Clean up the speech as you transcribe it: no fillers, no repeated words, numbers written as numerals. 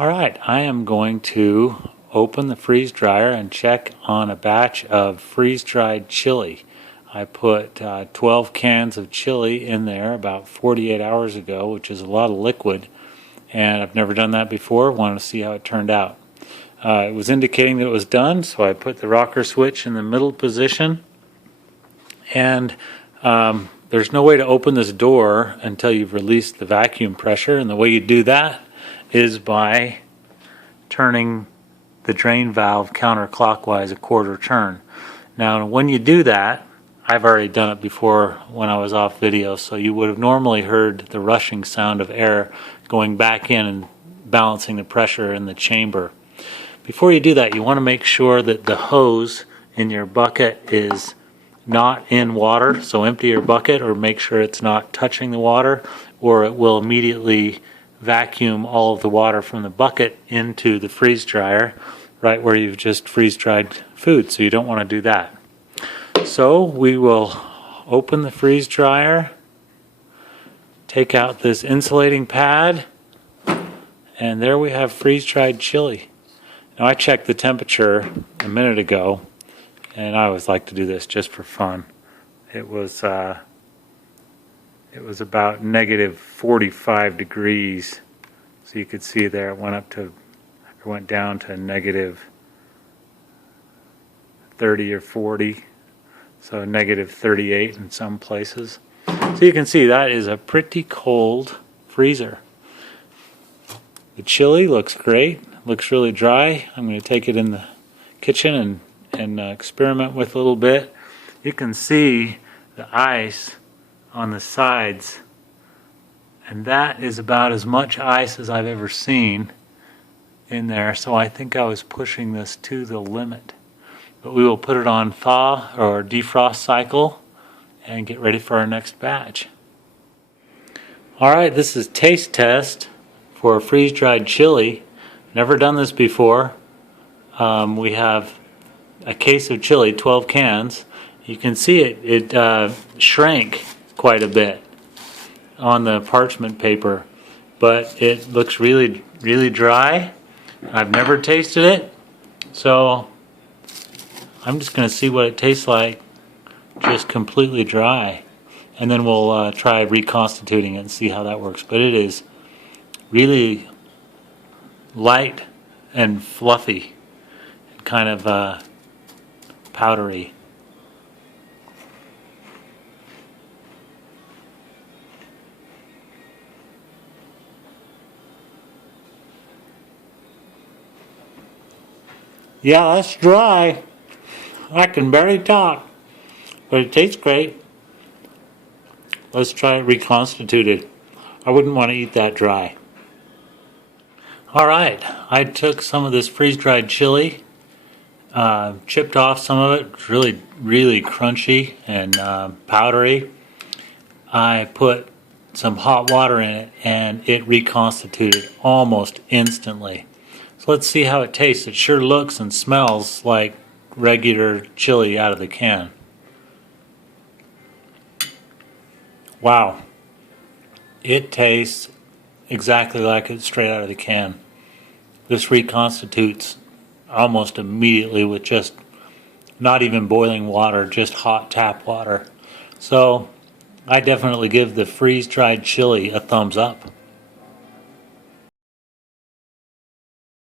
Alright, I am going to open the freeze dryer and check on a batch of freeze-dried chili. I put 12 cans of chili in there about 48 hours ago, which is a lot of liquid, and I've never done that before. Wanted to see how it turned out. It was indicating that it was done, so I put the rocker switch in the middle position, and there's no way to open this door until you've released the vacuum pressure, and the way you do that is by turning the drain valve counterclockwise a quarter turn. Now when you do that, I've already done it before when I was off video, so you would have normally heard the rushing sound of air going back in and balancing the pressure in the chamber. Before you do that, you want to make sure that the hose in your bucket is not in water, so empty your bucket or make sure it's not touching the water, or it will immediately vacuum all of the water from the bucket into the freeze dryer right where you've just freeze dried food, so you don't want to do that. So we will open the freeze dryer, take out this insulating pad, and there we have freeze dried chili. Now I checked the temperature a minute ago, and I always like to do this just for fun. It was about negative 45 degrees, so you could see there it went down to negative 30 or 40, so negative 38 in some places. So you can see that is a pretty cold freezer. The chili looks great, looks really dry. I'm going to take it in the kitchen and experiment with a little bit. You can see the ice on the sides, and that is about as much ice as I've ever seen in there, so I think I was pushing this to the limit. But we will put it on thaw or defrost cycle and get ready for our next batch. Alright, this is taste test for freeze-dried chili. Never done this before. We have a case of chili, 12 cans. You can see it shrank quite a bit on the parchment paper, but it looks really, really dry. I've never tasted it, so I'm just going to see what it tastes like just completely dry, and then we'll try reconstituting it and see how that works. But it is really light and fluffy, kind of powdery. Yeah, that's dry. I can barely talk, but it tastes great. Let's try it reconstituted. I wouldn't want to eat that dry. Alright, I took some of this freeze-dried chili, chipped off some of it. It's really, really crunchy and powdery. I put some hot water in it, and it reconstituted almost instantly. So let's see how it tastes. It sure looks and smells like regular chili out of the can. Wow. It tastes exactly like it's straight out of the can. This reconstitutes almost immediately with just not even boiling water, just hot tap water. So I definitely give the freeze-dried chili a thumbs up.